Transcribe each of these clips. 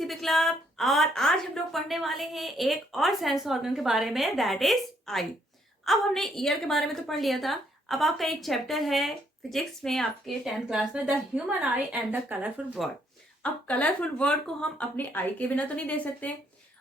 PCB club. और आज हम लोग पढ़ने वाले हैं एक और सेंस ऑर्गन के बारे में, दैट इज आई। अब हमने ईयर के बारे में तो पढ़ लिया था। अब आपका एक चैप्टर है फिजिक्स में, आपके 10th क्लास में, the human I and the colourful world. अब कलरफुल वर्ल्ड को हम अपनी आई के बिना तो नहीं दे सकते।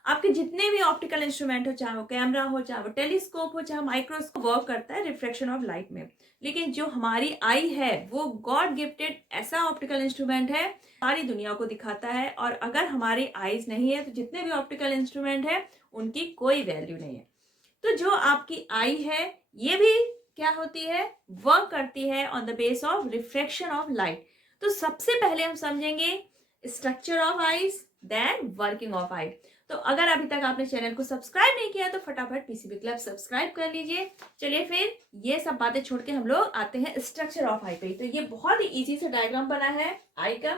आपके जितने भी ऑप्टिकल इंस्ट्रूमेंट हो, चाहे वो कैमरा हो, चाहे वो टेलीस्कोप हो, चाहे माइक्रोस्कोप, वर्क करता है रिफ्लेक्शन ऑफ लाइट में। लेकिन जो हमारी आई है वो गॉड गिफ्टेड ऐसा ऑप्टिकल इंस्ट्रूमेंट है, सारी दुनिया को दिखाता है। और अगर हमारी आईज नहीं है तो जितने भी ऑप्टिकल इंस्ट्रूमेंट है उनकी कोई वैल्यू नहीं है। तो जो आपकी आई है ये भी क्या होती है, वर्क करती है on the base of reflection of light. तो सबसे पहले हम समझेंगे structure of eyes, then working of eye. तो अगर अभी तक आपने चैनल को सब्सक्राइब नहीं किया तो फटाफट पीसीबी क्लब सब्सक्राइब कर लीजिए। चलिए फिर ये सब बातें छोड़ के हम लोग आते हैं स्ट्रक्चर ऑफ आई पे। तो ये बहुत ही इजी से डायग्राम बना है आई का।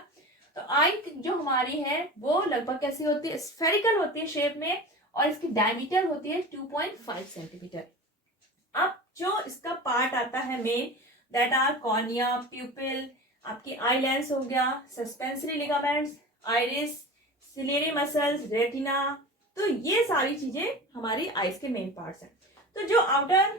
तो आई जो हमारी है वो लगभग कैसी होती है, स्फेरिकल होती है शेप में, और इसकी डायमीटर होती है 2.5 सेंटीमीटर। अब जो इसका पार्ट आता है main, that are cornea, pupil, आपकी आई लेंस हो गया, suspensory ligaments, iris, ciliary muscles, retina. तो ये सारी चीजें हमारी आईज के मेन पार्ट्स हैं। तो जो आउटर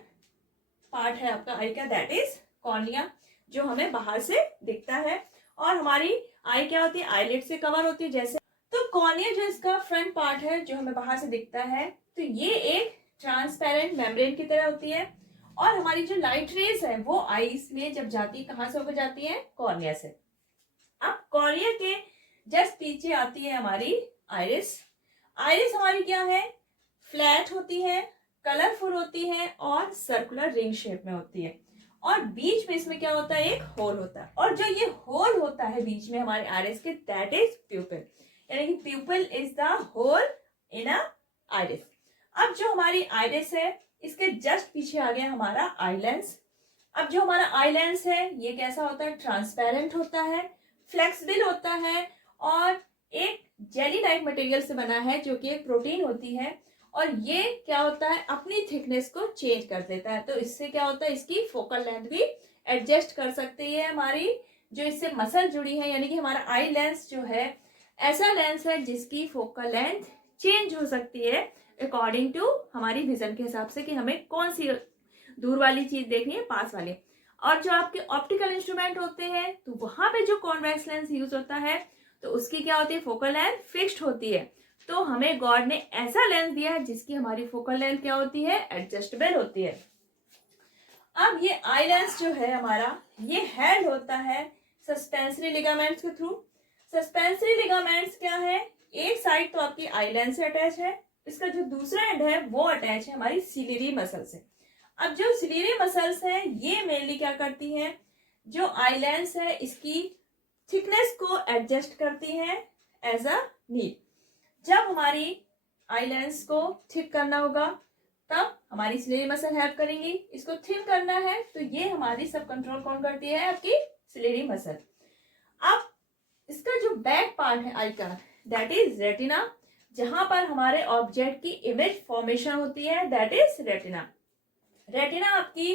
पार्ट है आपका आई का, दैट इज कॉर्निया, जो हमें बाहर से दिखता है। और हमारी आई क्या होती है, आईलिड से कवर होती है जैसे। तो कॉर्निया जो इसका फ्रंट पार्ट है जो हमें बाहर से दिखता है, तो ये एक ट्रांसपेरेंट मेम्ब्रेन की तरह होती है। और हमारी जो लाइट रेज है वो आईज में जब जाती है, कहाँ से होकर जाती है, कॉर्निया से। अब कॉर्निया के जस्ट पीछे आती है हमारी आइरिस। आइरिस हमारी क्या है, फ्लैट होती है, कलरफुल होती है और सर्कुलर रिंग शेप में होती है। और बीच में इसमें क्या होता है, एक होल होता है। और जो ये होल होता है बीच में हमारे आइरिस के, दैट इज प्यूपिल, यानी कि pupil is the hole in a iris. अब जो हमारी आइरिस है इसके जस्ट पीछे आ गया हमारा आई लेंस। अब जो हमारा आई लेंस है ये कैसा होता है, ट्रांसपेरेंट होता है, फ्लेक्सिबल होता है और एक जेली लाइक मटेरियल से बना है जो कि एक प्रोटीन होती है। और ये क्या होता है, अपनी थिकनेस को चेंज कर देता है। तो इससे क्या होता है, इसकी फोकल लेंथ भी एडजस्ट कर सकती है हमारी, जो इससे मसल जुड़ी है। यानी कि हमारा आई लेंस जो है ऐसा लेंस है जिसकी फोकल लेंथ चेंज हो सकती है अकॉर्डिंग टू हमारी विजन के हिसाब से, कि हमें कौन सी दूर वाली चीज देखनी है, पास वाली। और जो आपके ऑप्टिकल इंस्ट्रूमेंट होते हैं तो वहां पे जो कॉन्वेक्स लेंस यूज होता है तो उसकी क्या होती है, फोकल लेंथ फिक्स्ड होती है। तो हमें गॉड ने ऐसा लेंस दिया है जिसकी हमारी फोकल लेंथ क्या होती है, एडजस्टेबल होती है। अब ये आई लेंस जो है हमारा, ये हेड होता है सस्पेंसरी लिगामेंट्स के थ्रू। सस्पेंसरी लिगामेंट्स क्या है, एक साइड तो आपकी आई लेंस से अटैच है, इसका जो दूसरा एंड है वो अटैच है हमारी सिलियरी मसल से। अब जो सिलियरी मसल्स है ये मेनली क्या करती हैं, जो आई लेंस है इसकी थिकनेस को एडजस्ट करती है एज अ नीड। जब हमारी आई लेंस को थिक करना होगा तब हमारी सिलियरी मसल हेल्प करेंगी। इसको थिन करना है तो ये हमारी सब कंट्रोल कौन करती है, आपकी सिलियरी मसल। अब इसका जो बैक पार्ट है आई का, दैट इज रेटिना, जहां पर हमारे ऑब्जेक्ट की इमेज फॉर्मेशन होती है, दैट इज रेटिना। रेटिना आपकी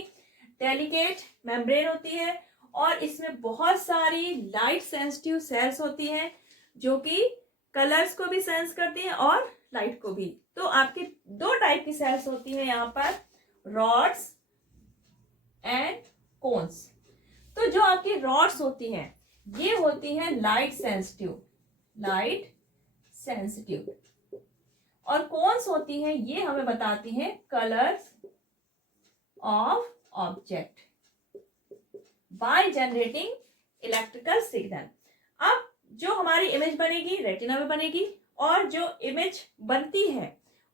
डेलिकेट मेम्ब्रेन होती है और इसमें बहुत सारी लाइट सेंसिटिव सेल्स होती हैं जो कि कलर्स को भी सेंस करती हैं और लाइट को भी। तो आपके दो टाइप की सेल्स होती हैं यहाँ पर, रॉड्स एंड कोन्स। तो जो आपकी रॉड्स होती हैं ये होती हैं लाइट सेंसिटिव, लाइट सेंसिटिव, और कोन्स होती हैं ये हमें बताती हैं colours of object by generating electrical signal. अब जो हमारी इमेज बनेगी रेटिना में बनेगी, और जो इमेज बनती है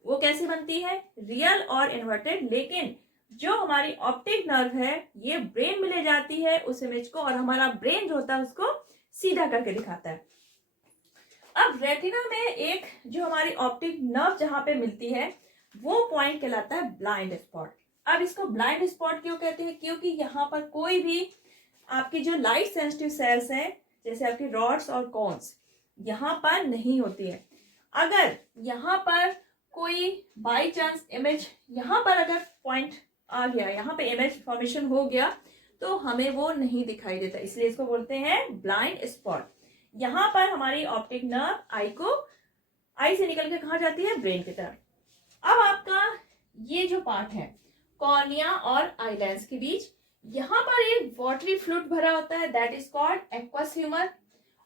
वो कैसे बनती है, रियल और इन्वर्टेड। लेकिन जो हमारी ऑप्टिक नर्व है ये ब्रेन में ले जाती है उस इमेज को, और हमारा ब्रेन जो होता है उसको सीधा करके दिखाता है। अब रेटिना में एक जो हमारी ऑप्टिक नर्व जहां पे मिलती है वो पॉइंट कहलाता है ब्लाइंड स्पॉट। अब इसको ब्लाइंड स्पॉट क्यों कहते हैं, क्योंकि यहाँ पर कोई भी आपकी जो लाइट सेंसिटिव सेल्स हैं जैसे आपकी रॉड्स और कोन्स यहाँ पर नहीं होती है। अगर यहाँ पर कोई बाई चांस इमेज यहाँ पर अगर पॉइंट आ गया, यहाँ पे इमेज फॉर्मेशन हो गया तो हमें वो नहीं दिखाई देता, इसलिए इसको बोलते हैं ब्लाइंड स्पॉट। यहाँ पर हमारी ऑप्टिक नर्व आई को आई से निकल के कहाँ जाती है, ब्रेन की तरफ। अब आपका ये जो पार्ट है कॉर्निया और आई लेंस के बीच, यहाँ पर एक वाटरी फ्लूइड भरा होता है, that is called aqueous humour.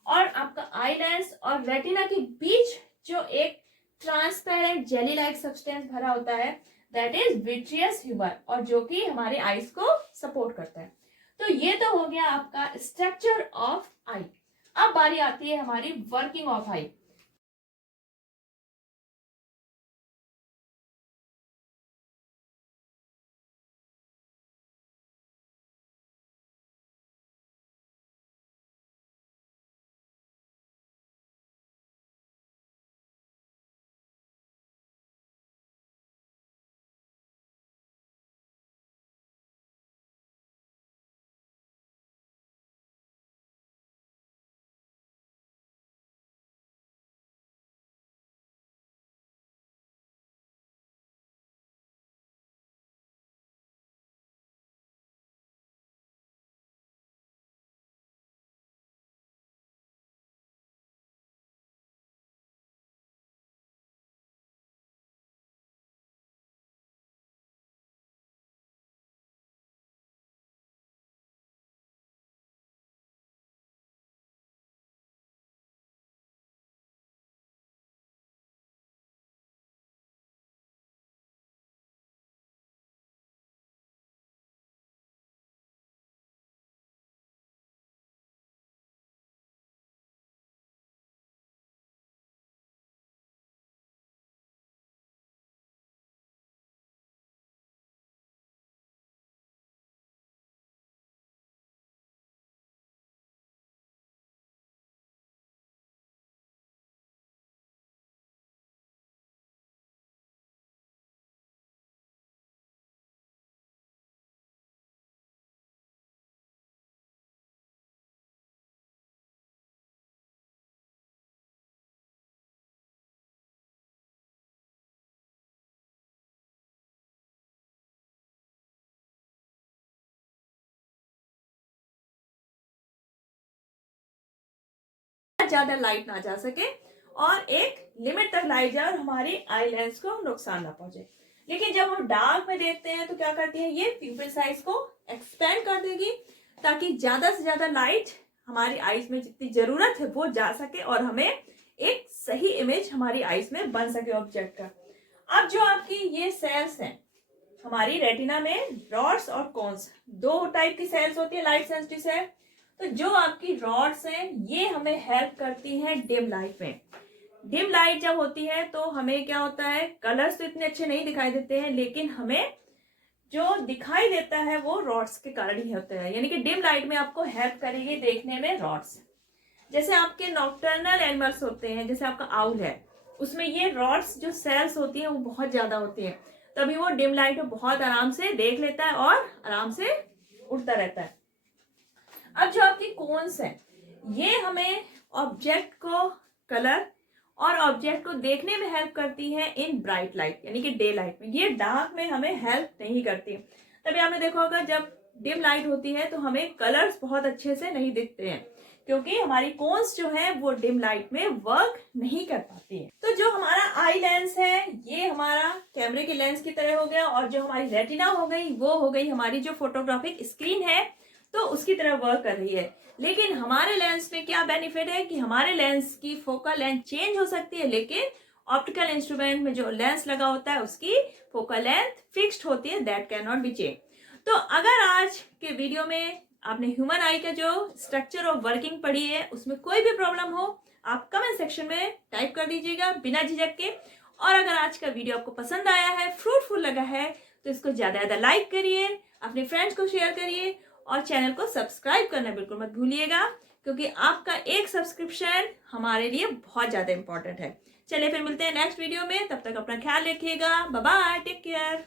और आपका आई लेंस और रेटिना के बीच जो एक ट्रांसपेरेंट जेली लाइक सब्सटेंस भरा होता है, दैट इज विट्रियस ह्यूमर, और जो कि हमारे आईज को सपोर्ट करता है। तो ये तो हो गया आपका स्ट्रक्चर ऑफ आई। अब बारी आती है हमारी वर्किंग ऑफ आई। ज्यादा लाइट ना जा सके और एक लिमिट तक लाइट जाए और हमारी आई लेंस को नुकसान ना पहुंचे। लेकिन जब हम डार्क में देखते हैं तो क्या करती है, ये प्यूपिल साइज को एक्सपेंड कर देगी ताकि ज्यादा से ज्यादा लाइट हमारी आईज में जितनी जरूरत है वो जा सके और हमें एक सही इमेज हमारी आईज में बन सके ऑब्जेक्ट का। अब जो आपकी ये सेल्स हैं हमारी रेटिना में, रॉड्स और कोन्स, दो टाइप की सेल्स होती है लाइट सेंसिटिव सेल। तो जो आपकी रॉड्स हैं ये हमें हेल्प करती हैं डिम लाइट में। डिम लाइट जब होती है तो हमें क्या होता है, कलर्स तो इतने अच्छे नहीं दिखाई देते हैं, लेकिन हमें जो दिखाई देता है वो रॉड्स के कारण ही होता है। यानी कि डिम लाइट में आपको हेल्प करेगी देखने में रॉड्स। जैसे आपके नॉक्टर्नल एनिमल्स होते हैं, जैसे आपका आउल है, उसमें ये रॉड्स जो सेल्स होती हैं वो बहुत ज्यादा होती है, तभी वो डिम लाइट में बहुत आराम से देख लेता है और आराम से उड़ता रहता है। अब जो आपकी कोन्स है ये हमें ऑब्जेक्ट को कलर और ऑब्जेक्ट को देखने में हेल्प करती है इन ब्राइट लाइट, यानी कि डे लाइट में। ये डार्क में हमें हेल्प नहीं करती। तभी आपने देखा होगा जब डिम लाइट होती है तो हमें कलर्स बहुत अच्छे से नहीं दिखते हैं, क्योंकि हमारी कोन्स जो है वो डिम लाइट में वर्क नहीं कर पाती है। तो जो हमारा आई लेंस है ये हमारा कैमरे के लेंस की तरह हो गया, और जो हमारी रेटिना हो गई वो हो गई हमारी जो फोटोग्राफिक स्क्रीन है, तो उसकी तरह वर्क कर रही है। लेकिन हमारे लेंस में क्या बेनिफिट है कि हमारे लेंस की फोकल लेंथ चेंज हो सकती है, लेकिन ऑप्टिकल इंस्ट्रूमेंट में जो लेंस लगा होता है उसकी फोकल लेंथ फिक्स्ड होती है, that can not be change. तो अगर आज के वीडियो में आपने ह्यूमन आई का जो स्ट्रक्चर ऑफ वर्किंग पढ़ी है उसमें कोई भी प्रॉब्लम हो, आप कमेंट सेक्शन में टाइप कर दीजिएगा बिना झिझक के। और अगर आज का वीडियो आपको पसंद आया है, फ्रूटफुल लगा है, तो इसको ज्यादा ज्यादा लाइक करिए, अपने फ्रेंड्स को शेयर करिए और चैनल को सब्सक्राइब करना बिल्कुल मत भूलिएगा, क्योंकि आपका एक सब्सक्रिप्शन हमारे लिए बहुत ज्यादा इंपॉर्टेंट है। चलिए फिर मिलते हैं नेक्स्ट वीडियो में, तब तक अपना ख्याल रखिएगा। Bye bye, take care.